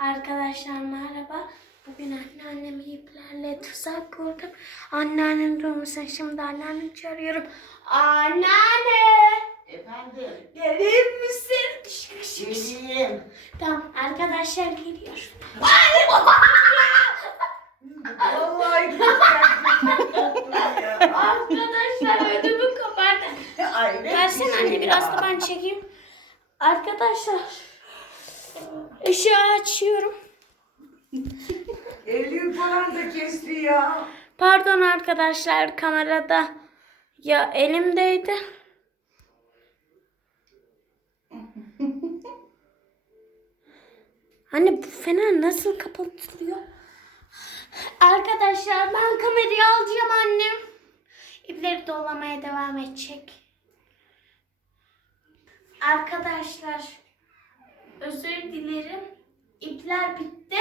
Arkadaşlar merhaba. Bugün anneannemi iplerle tuzak kurdum. Anneannem durmuşsun şimdi annemi çağırıyorum. Anneanne! Efendim, Gelir misin? Kış, kış, kış. geleyim. Tamam arkadaşlar geliyor. Vallahi arkadaşlar ödümü bir Versene anne biraz da ben çekeyim. Arkadaşlar ışığı açıyorum. Elini falan da kesti ya. Pardon arkadaşlar kamerada ya elimdeydi. Hani bu fener nasıl kapatılıyor? Arkadaşlar ben kamerayı alacağım annem. İpleri dolamaya devam edecek. Arkadaşlar özür dilerim. İpler bitti.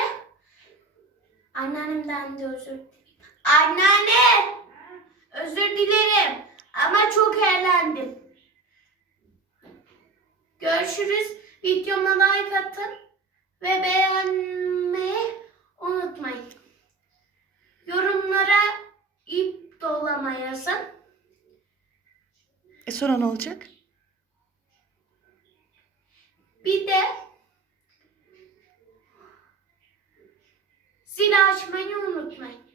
Anneannemden de özür dilerim. Anneanne! Özür dilerim. Ama çok eğlendim. Görüşürüz. Videoma like atın ve beğenmeyi unutmayın. Yorumlara ip dolama yazın. E sonra ne olacak? Bir de zil açmayı unutmayın.